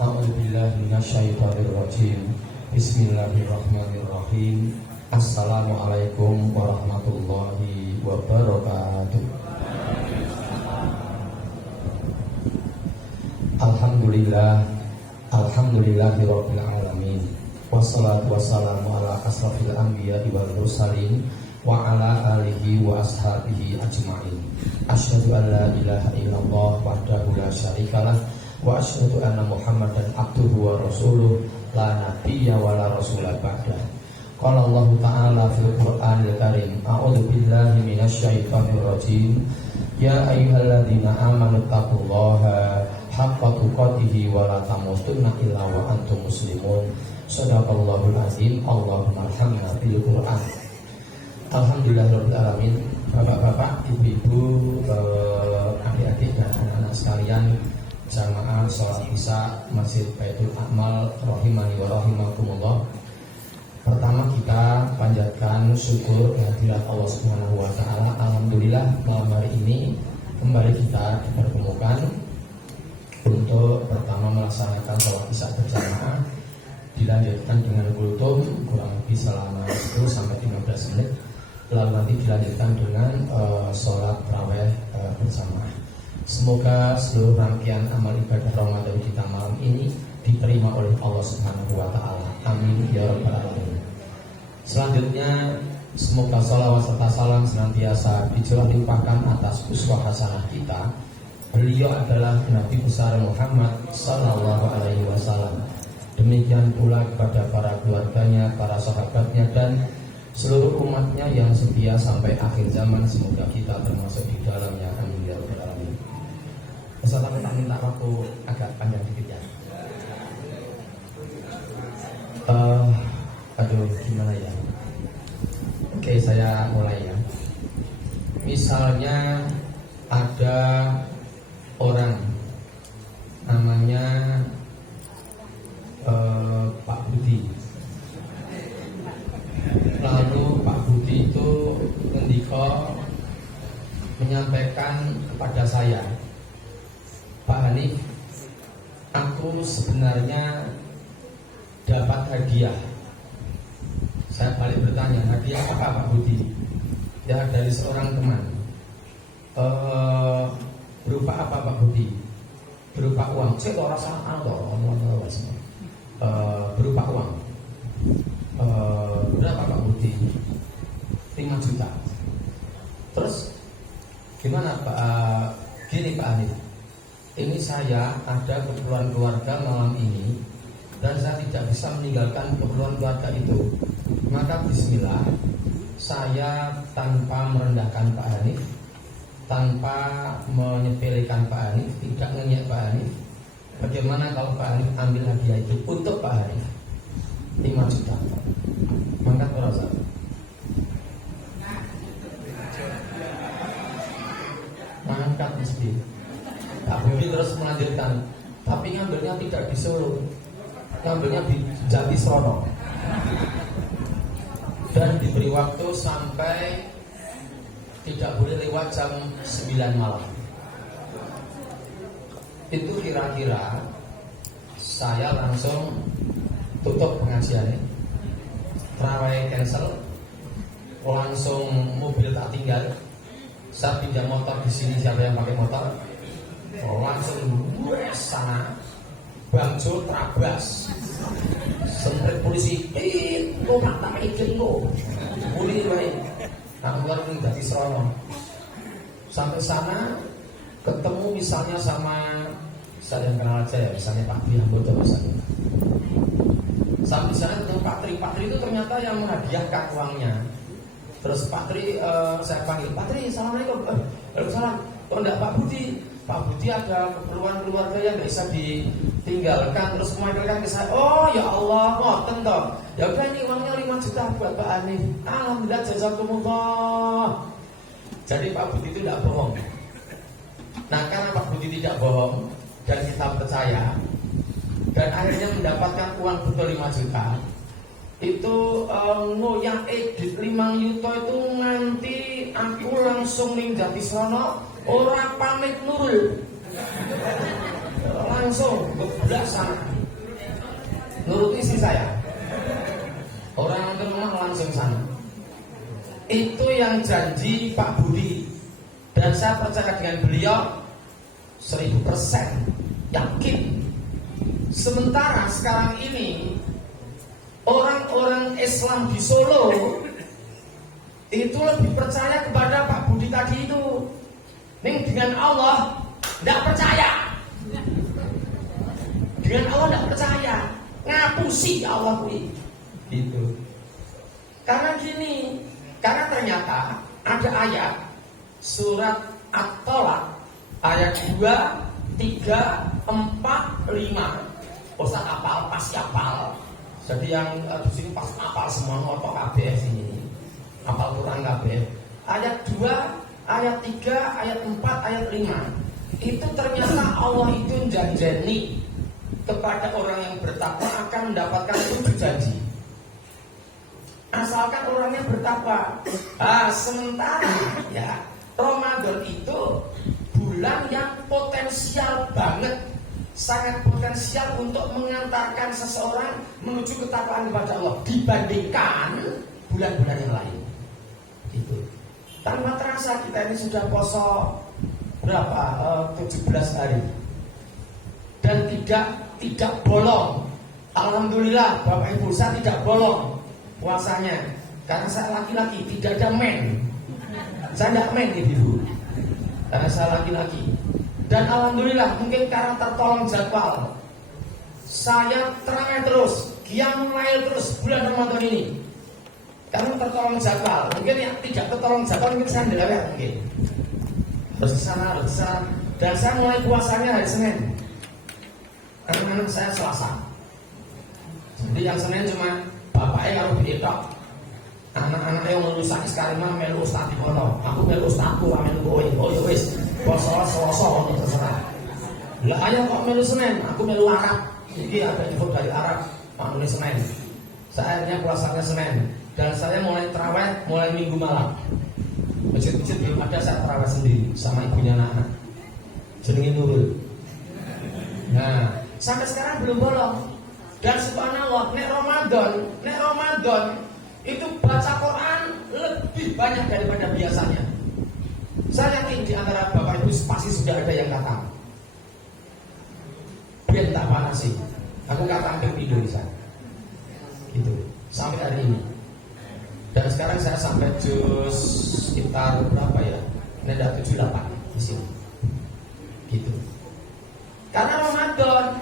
A'udzubillahi minasyaitonirrajim. Bismillahirrahmanirrahim. Assalamualaikum warahmatullahi wabarakatuh. Alhamdulillahirabbil alamin. Wassalatu wassalamu ala asrofil anbiya'i wal mursalin wa ala alihi wa ashabihi ajma'in. Asyhadu an la ilaha illallah wahdahu la syarikalah wa asyhadu anna Muhammadan abduhu wa rasuluh la nabiyya wa la rasula ba'dah. Qala Allah Ta'ala fil Qur'anil Karim, a'udzu billahi minasyaitonir rajim. Ya ayyuhalladzina amanu taqullaha haqqa tuqatih wa la tamutunna illa wa antum muslimun. Shadaqallahul azim. Allahumma arhamna bil Qur'an. Alhamdulillahirabbil alamin. Bapak-bapak, ibu-ibu, adik-adik dan anak-anak sekalian, jamaah sholat isya Masjid Baitul Amal rahimani wa rahimakumullah. Pertama kita panjatkan syukur kehadirat Allah Subhanahu wa taala. Alhamdulillah malam hari ini kembali kita dipertemukan untuk pertama melaksanakan sholat isya berjamaah, dilanjutkan dengan kultum kurang lebih selama 10 sampai 15 menit. Lalu nanti dilanjutkan dengan sholat tarawih berjamaah. Semoga seluruh rangkaian amal ibadah Ramadan kita malam ini diterima oleh Allah Subhanahu wa taala. Amin ya rabbal alamin. Selanjutnya semoga shalawat serta salam senantiasa dijurah limpahkan atas uswah hasanah kita. Beliau adalah Nabi besar Muhammad sallallahu alaihi wasallam. Demikian pula kepada para keluarganya, para sahabatnya dan seluruh umatnya yang setia sampai akhir zaman. Semoga kita termasuk di dalamnya. Amin ya rabbal alamin. Saya minta waktu agak panjang dikit ya. Gimana ya? Oke, saya mulai ya. Misalnya ada orang namanya Pak Budi. Lalu Pak Budi itu ngendika menyampaikan kepada saya, Pak Hanif, aku sebenarnya dapat hadiah. Saya balik bertanya, hadiah apa Pak Budi? Ya dari seorang teman. Berupa apa Pak Budi? Berupa uang. Saya kok rasa berupa uang. Berapa Pak Budi? 5 juta. Terus gimana Pak? Gini Pak Hanif, ini saya ada keperluan keluarga malam ini dan saya tidak bisa meninggalkan keperluan keluarga itu. Maka bismillah, saya tanpa merendahkan Pak Hanif, tanpa menyepelekan Pak Hanif, tidak ngenyek Pak Hanif, bagaimana kalau Pak Hanif ambil hadiah itu untuk Pak Hanif 5 juta. Mangkat merasa mangkat mesti. Pak Budi terus melanjutkan, tapi ngambilnya tidak di Solo, ngambilnya di Jatisrono, dan diberi waktu sampai tidak boleh lewat jam 9 malam. Itu kira-kira saya langsung tutup pengajiannya, terawih cancel, langsung mobil tak tinggal, saya pinjam motor di sini, siapa yang pakai motor, langsung sana Bangjo Trabas, semprit polisi, lo tak izin lo, boleh baik. Nah, kemudian dari Serono sampai sana ketemu misalnya sama saya yang kenal aja ya, misalnya Pak Tri Hambodo misalnya. Sampai sana ketemu Pak Tri itu ternyata yang menghadiahkan uangnya. Terus Pak Tri, saya panggil Pak Tri, assalamualaikum. Waalaikumsalam. Kok enggak Pak Budi? Pak Budi ada keperluan keluarga yang nggak bisa ditinggalkan. Terus mengajarkan ke saya, oh ya Allah, ngoten toh. Ya udah ini uangnya 5 juta buat Pak Hanif. Alhamdulillah jazakumullah. Jadi Pak Budi itu tidak bohong. Nah karena Pak Budi tidak bohong dan kita percaya, dan akhirnya mendapatkan uang betul 5 juta, itu ngoyang edit 5 yuto itu nganti aku langsung ning Jatisrono, orang pamit nurul, langsung kebablasan. Nurut istri saya. Orang ke rumah langsung sana. Itu yang janji Pak Budi. Dan saya percaya dengan beliau 1000% yakin. Sementara sekarang ini orang-orang Islam di Solo itu lebih percaya kepada Pak Budi tadi itu. Ning dengan Allah tidak percaya. Dengan Allah tidak percaya. Ngapusi Allah kuwi. Gitu. Karena gini, karena ternyata ada ayat surat At-Tolak ayat 2, 3, 4, 5. Ustaz apal, pasti apal. Jadi yang di sini pas apal semua ngotok kabeh sini. Apal Quran kabeh. Ayat 2, ayat 3, ayat 4, ayat 5. Itu ternyata Allah itu janjeni kepada orang yang bertakwa akan mendapatkan 7 janji. Asalkan orangnya bertakwa. Sementara ya Ramadan itu bulan yang potensial banget, sangat potensial untuk mengantarkan seseorang menuju ketakwaan kepada Allah dibandingkan bulan-bulan yang lain. Gitu. Tanpa terasa kita ini sudah poso berapa? 17 hari dan tidak bolong. Alhamdulillah Bapak Ibu, saya tidak bolong puasanya karena saya laki-laki, tidak ada men. Saya tidak men Ibu, karena saya laki-laki. Dan alhamdulillah mungkin karena tertolong jadwal, saya terawih terus, qiyamul lail terus bulan Ramadan ini. Karena tertolong jadwal, mungkin yang tidak tertolong jadwal mungkin saya tidak mungkin. Harus ke sana. Dan saya mulai puasanya hari Senin. Karena anak saya Selasa. Jadi yang Senin cuma bapaknya kalau begitu. Anak-anak yang lulusan sekarang melu ustaz di kono. Aku melu ustazku, melu kowe. Oh ya wis, poso Selasa terserah. Lah ayo kok melu Senin, aku melu Arab. Iki ada info dari Arab, Pak nulis Senin. Saya akhirnya puasanya Senin. Dan saya mulai terawih mulai Minggu malam. Masjid-masjid belum ada, saya terawih sendiri sama ibunya anak. Jenenge Nurul. Nah, sampai sekarang belum bolong. Dan subhanallah, nek Ramadan itu baca Quran lebih banyak daripada biasanya. Saya yakin di antara Bapak Ibu pasti sudah ada yang kata biar tak panas sih. Aku kata hampir di Indonesia. Gitu. Sampai hari ini. Dan sekarang saya sampai juz sekitar berapa ya? Ini ada 78 di sini. Gitu. Karena Ramadan.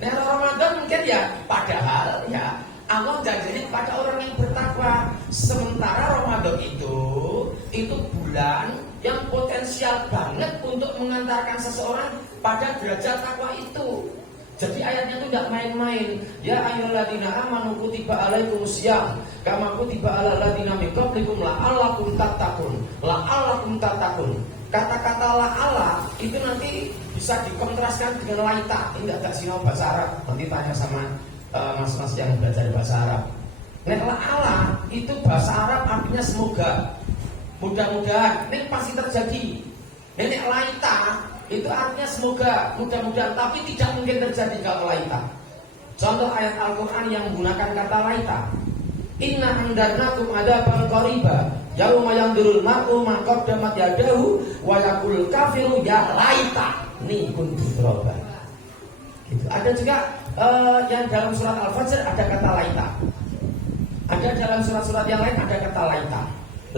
Nah Ramadan mungkin ya, padahal ya Allah janjinya kepada orang yang bertakwa. Sementara Ramadan itu bulan yang potensial banget untuk mengantarkan seseorang pada derajat takwa itu. Jadi ayatnya itu tidak main-main. Ya ayyuhalladzina amanu kutiba alaikumusiyam kama kutiba alal ladzina min qablikum la'allakum tattaqun. Kata-kata la'alla itu nanti bisa dikontraskan dengan laita. Ini enggak sinau bahasa Arab. Nanti tanya sama mas-mas yang belajar bahasa Arab. Nek la'alla itu bahasa Arab artinya semoga. Mudah-mudahan. Ini pasti terjadi. Nek laita itu artinya semoga, mudah-mudahan, tapi tidak mungkin terjadi kalau laita. Contoh ayat Al-Quran yang menggunakan kata laita. Inna andarnakum adaban qariba yauma yandurul mar'u ma qaddamat yadahu wa yaqul kafiru ya laita ni kuntu turaba. Gitu. Ada juga yang dalam surat Al-Fajr ada kata laita. Ada dalam surat-surat yang lain ada kata laita.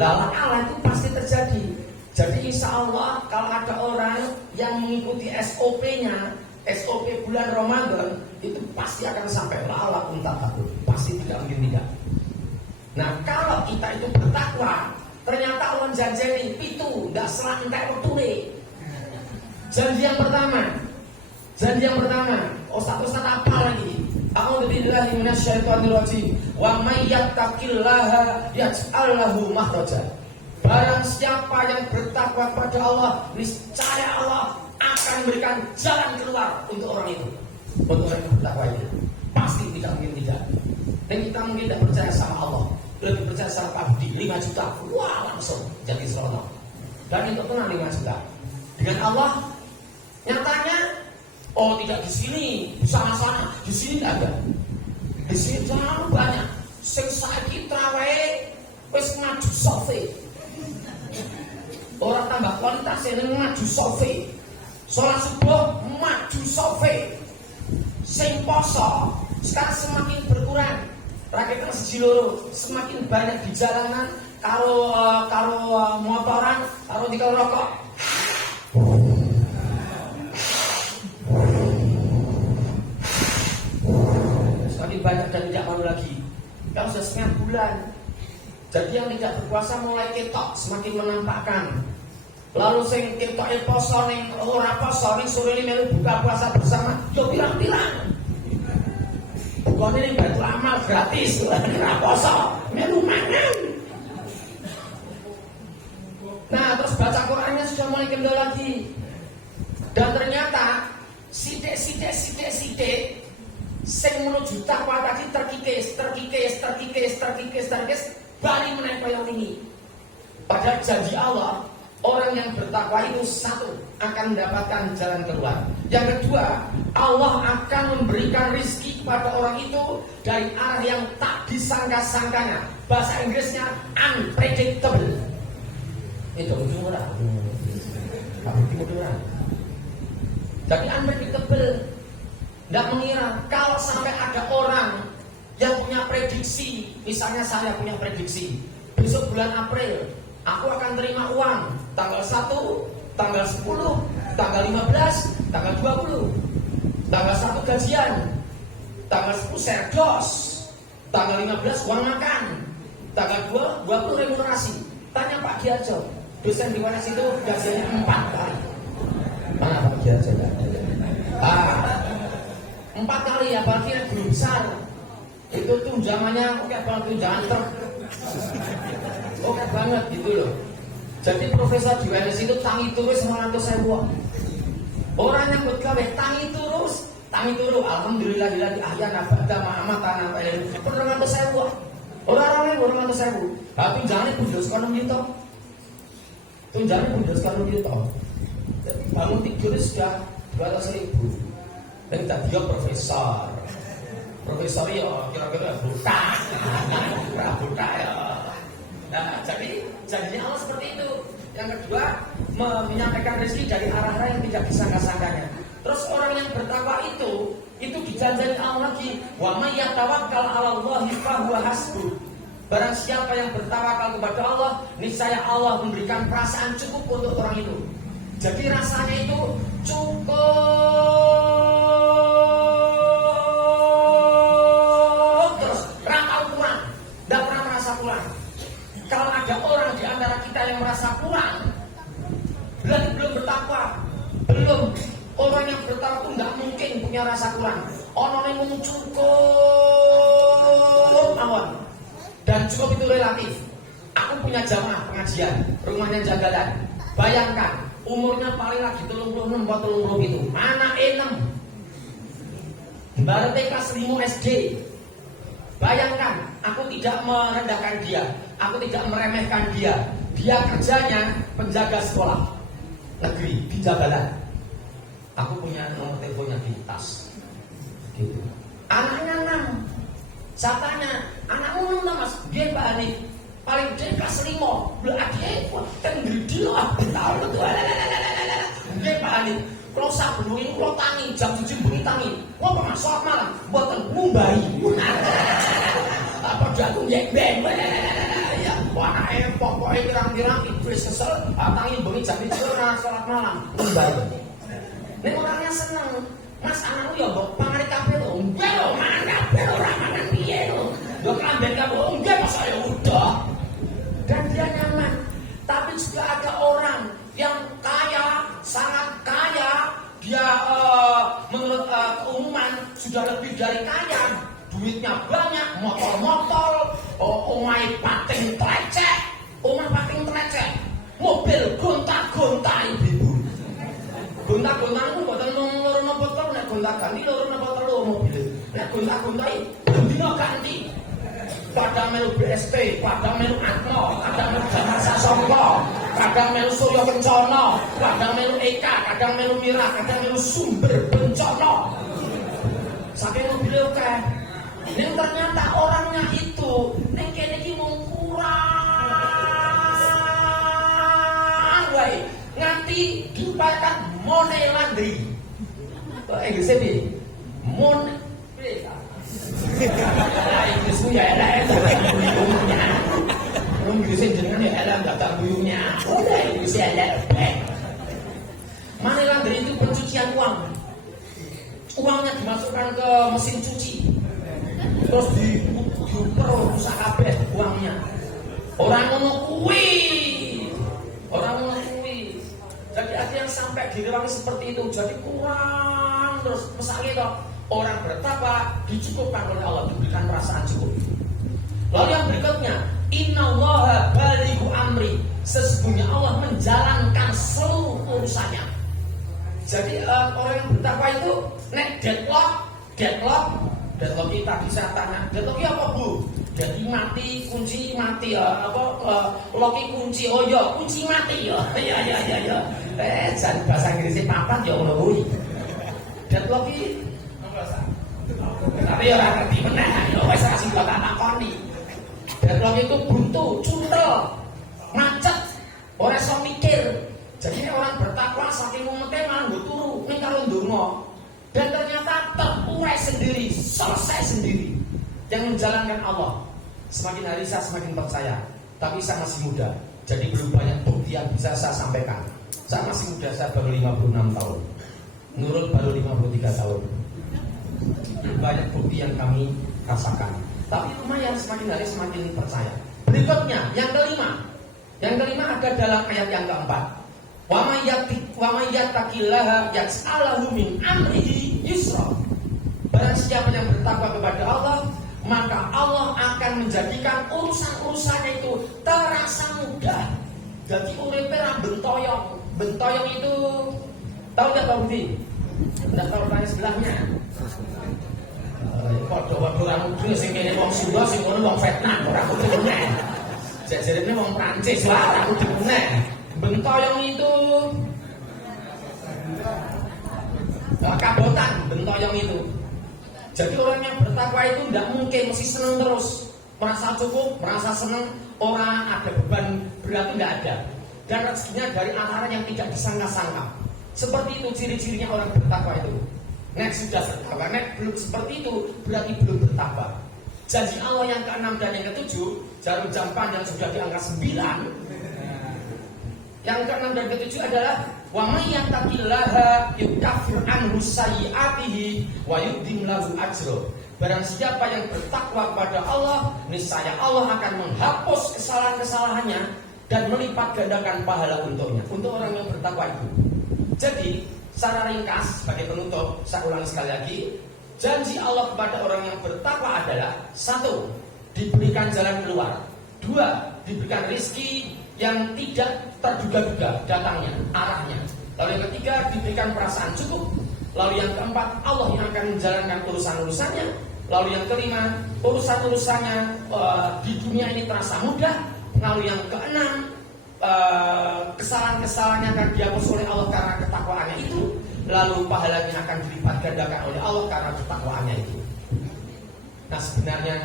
La'ala itu pasti terjadi. Jadi insya Allah kalau ada orang yang mengikuti SOP-nya, SOP bulan Ramadan itu pasti akan sampai la'alakum tattaqun. Pasti tidak mungkin tidak. Nah kalau kita itu bertakwa, ternyata Allah janjeni pitu, ndak serah entek wektune. Janji yang pertama, Ustaz apa lagi? A'udzu billahi minasyaitonir rajim. Wa may yattaqillaha yaj'al lahu makhraja. Barang siapa yang bertakwa kepada Allah, niscaya Allah akan memberikan jalan keluar untuk orang itu. Untuk orang yang bertakwa itu pasti tidak mungkin tidak. Dan kita mungkin tidak percaya sama Allah, lebih percaya sama Pak Budi 5 juta, wah langsung jadi seronok. Dan itu pernah 5 juta. Dengan Allah nyatanya Oh tidak di sini, sana-sana, di sini tidak ada. Di sini terlalu banyak. Sing saiki trawe wis ngadu sofe. Orang tambah kualitas ini ngadu sofe. Sholat subuh maju sofe. Sing poso sekarang semakin berkurang. Rakyat siji loro semakin banyak di jalanan karo motoran, karo dikal rokok. Semakin banyak dan tidak mau lagi. Kalau sudah setengah bulan, jadi yang tidak berpuasa mulai ketok semakin menampakkan. Lalu sing ketoke poso ning ora poso ning sore ini melu buka puasa bersama, yo pirang-pirang. Bukane ning Baitul Amal gratis, ora poso, melu mangan. Nah, terus baca Qur'annya sudah mulai kendor lagi. Dan ternyata sidik sing menuju takwa tadi terkikis bali meneh kaya wingi. Padahal janji Allah, orang yang bertakwa itu satu akan mendapatkan jalan keluar. Yang kedua, Allah akan memberikan rizki kepada orang itu dari arah yang tak disangka-sangkanya. Bahasa Inggrisnya unpredictable. Itu murah. Tapi unpredictable. Tidak mengira kalau sampai ada orang yang punya prediksi. Misalnya saya punya prediksi, besok bulan April aku akan terima uang tanggal 1, tanggal 10, tanggal 15, tanggal 20. Tanggal 1 gajian, tanggal 10 serdos, tanggal 15 uang makan, tanggal 20 remunerasi. Tanya Pak Giajo, dosen di UNS itu gajiannya 4 kali. Mana Pak Giajo? 4 kali ya, berarti yang guru besar. Itu tunjangannya oke banget, tunjangan truk. Oke banget gitu loh. Jadi profesor di UNS itu tangi terus 900.000. Orang yang bergawe tangi terus. Alhamdulillah di ahyan abada Muhammad tanah pelem. 900.000. Orang-orang yang 900.000. Tapi tunjangannya bundos kono gitu. Tunjangannya bundos kono gitu. Bangun tidur sudah 200.000. Dan kita dia profesor ya kira-kira buta ya. Nah, jadi janjinya Allah seperti itu. Yang kedua, menyampaikan rezeki dari arah-arah yang tidak disangka-sangkanya. Terus orang yang bertakwa itu dijanjani Allah lagi, wa may yatawakkal 'alallahi fahuwa hasbuh. Barang siapa yang bertawakal kepada Allah, niscaya Allah memberikan perasaan cukup untuk orang itu. Jadi rasanya itu cukup. Kalau ada orang di antara kita yang merasa kurang, berarti belum bertakwa. Belum. Orang yang bertakwa itu tidak mungkin punya rasa kurang. Orang yang mau cukup awan. Dan cukup itu relatif. Aku punya jamaah pengajian, rumahnya jagalan. Bayangkan, umurnya paling lagi 36-40 itu. Anak 6. Baru TK 5 SD. Bayangkan, aku tidak merendahkan dia, aku tidak meremehkan dia. Dia kerjanya penjaga sekolah negeri di Jagalan. Aku punya nomor teleponnya di tas. Gitu. Anaknya 6. Saya tanya, anakmu 6 Mas? Dia Pak Hanif. Paling gede kelas 5. Belum adiknya kan gede lah. Tahu tuh. Dia Pak Hanif. Kalau saya benungi, kalau tangi, jam 7 bengi tangi. Wah, Pak Mas, sholat malam. Buatan ngumbahi. Apa jagung jeng-beng. Ya, anaknya pokoknya kirang-kirang iblis kesel. Tangi bengi jam 7 sholat malam. Ngumbahi. Ini orangnya seneng. Mas, anakmu ya mbok pangane kabeh lho. Enggak lho, mangan kabeh lho, ora mangan piye lho. Yo klamben kabeh enggak Mas, saya udah. Dan dia nyaman. Tapi juga ada orang yang kaya, sangat kaya, dia menurut keumuman sudah lebih dari kaya, duitnya banyak, motor-motor, omai pating trecek, mobil gonta-gonta ibu. Gonta-gonta itu buatan loro botol, nek gonta ganti loro botol mobil, nek gonta-gonta itu ganti. Pada melu BST, pada melu Atmo, pada melu Jakarta Songko, kadang melu Surya Kencana, kadang melu Eka, kadang melu Mira, kadang melu Sumber Bencana. Saking mobil oke. Ning ternyata orangnya itu ning kene iki mung kurang wae. Nganti diupayakan money laundry. Kok Inggrisnya piye? Money Inggrismu ya elek buyungnya. Inggrisnya jenengan ya elek enggak buyungnya. Udah Inggrisnya elek. Money laundry itu pencucian uang. Uangnya dimasukkan ke mesin cuci. Terus diuper rusak kabeh uangnya. Orang ngono kuwi. Jadi ada yang sampai direwangi seperti itu. Jadi kurang terus misalnya toh orang bertakwa dicukupkan oleh Allah, diberikan perasaan cukup. Lalu yang berikutnya, innallaha balighu amri. Sesungguhnya Allah menjalankan seluruh urusannya. Jadi orang yang bertakwa itu nek deadlock kita bisa tanya, deadlock apa Bu? Jadi mati, kunci mati ya, loki kunci, oh ya kunci mati ya, ya. Jadi bahasa Inggrisnya papat ya ngono kuwi. Deadlock iki tapi orang ngerti meneh, ya wis kasih bapak takoni. Deadlock itu buntu, cuntel, macet, ora iso mikir. Jadi orang bertakwa saking umete malah nggo turu ning karo ndonga. Dan ternyata terurai sendiri, selesai sendiri. Yang menjalankan Allah. Semakin hari saya semakin percaya. Tapi saya masih muda, jadi belum banyak bukti yang bisa saya sampaikan. Saya masih muda, saya baru 56 tahun. Nurul baru 53 tahun. Banyak bukti yang kami rasakan. Tapi lumayan semakin hari semakin percaya. Berikutnya, yang kelima. Yang kelima ada dalam ayat yang keempat. Wa may yattaqillaha yaj'alhu min amrihi yusra. Barang siapa yang bertakwa kepada Allah, maka Allah akan menjadikan urusan-urusannya itu terasa mudah. Jadi uripe ra bentoyong. Bentoyong itu tahu enggak Pak Budi? Enggak tahu tanya sebelahnya. Padha-padha ra mudeng sing kene wong Sunda, sing ngono wong Vietnam, ora kudu meneh. Jarene wong Prancis lah, ora kudu meneh. Bentoyong itu kabotan, bentoyong itu. Jadi orang yang bertakwa itu tidak mungkin mesti senang terus, merasa cukup, merasa senang, orang ada beban berat tidak ada. Dan rezekinya dari antara yang tidak disangka-sangka. Seperti itu ciri-cirinya orang bertakwa itu. Nek sudah bertakwa, nek belum seperti itu berarti belum bertakwa. Janji Allah yang ke-6 dan yang ke-7, jarum jam panjang sudah di angka 9. Yang ke-6 dan ke-7 adalah wa may yattaqillaha yukaffir anhu sayyi'atihi wa yu'dhim lahu ajra. Barang siapa yang bertakwa kepada Allah, niscaya Allah akan menghapus kesalahan-kesalahannya dan melipat gandakan pahala untuknya. Untuk orang yang bertakwa itu. Jadi, secara ringkas sebagai penutup, saya ulangi sekali lagi, janji Allah kepada orang yang bertakwa adalah 1. Diberikan jalan keluar. 2. Diberikan rezeki yang tidak terduga-duga datangnya, arahnya. Lalu yang ketiga, diberikan perasaan cukup. Lalu yang keempat, Allah yang akan menjalankan urusan-urusannya. Lalu yang kelima, urusan-urusannya di dunia ini terasa mudah. Lalu yang keenam, kesalahan-kesalahannya akan dihapus oleh Allah karena ketakwaannya itu. Lalu pahalanya akan dilipat gandakan oleh Allah karena ketakwaannya itu. Nah sebenarnya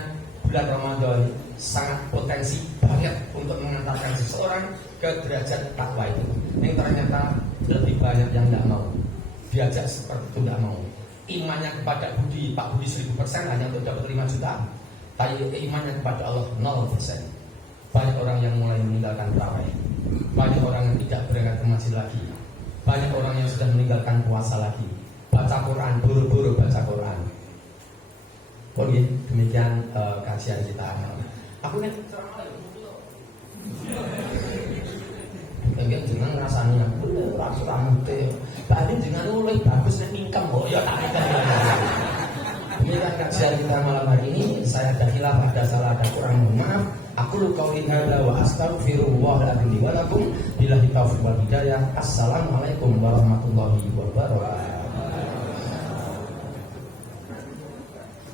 bulan Ramadan sangat potensi banget untuk mengantarkan seseorang ke derajat takwa itu. Yang ternyata lebih banyak yang tidak mau diajak seperti itu, tidak mau. Imannya kepada Budi, Pak Budi 1000% hanya untuk dapat 5 juta. Tapi imannya kepada Allah 0%. Banyak orang yang mulai meninggalkan tarawih. Banyak orang yang tidak berangkat ke masjid lagi. Banyak orang yang sudah meninggalkan puasa lagi. Baca Quran, buru-buru baca Quran. Oke, demikian kajian kita. Aku nih ceramah lagi. Enggak jangan rasanya rambutnya. Tadi jangan oleh bagus nih mingkem kok ya tak ada. Demikian kajian kita malam hari ini. Saya ada khilaf, ada salah, ada kurang, mohon maaf. Aku qauli hadza wa astaghfirullah li wa lakum billahi taufiq wal hidayah. Assalamualaikum warahmatullahi wabarakatuh.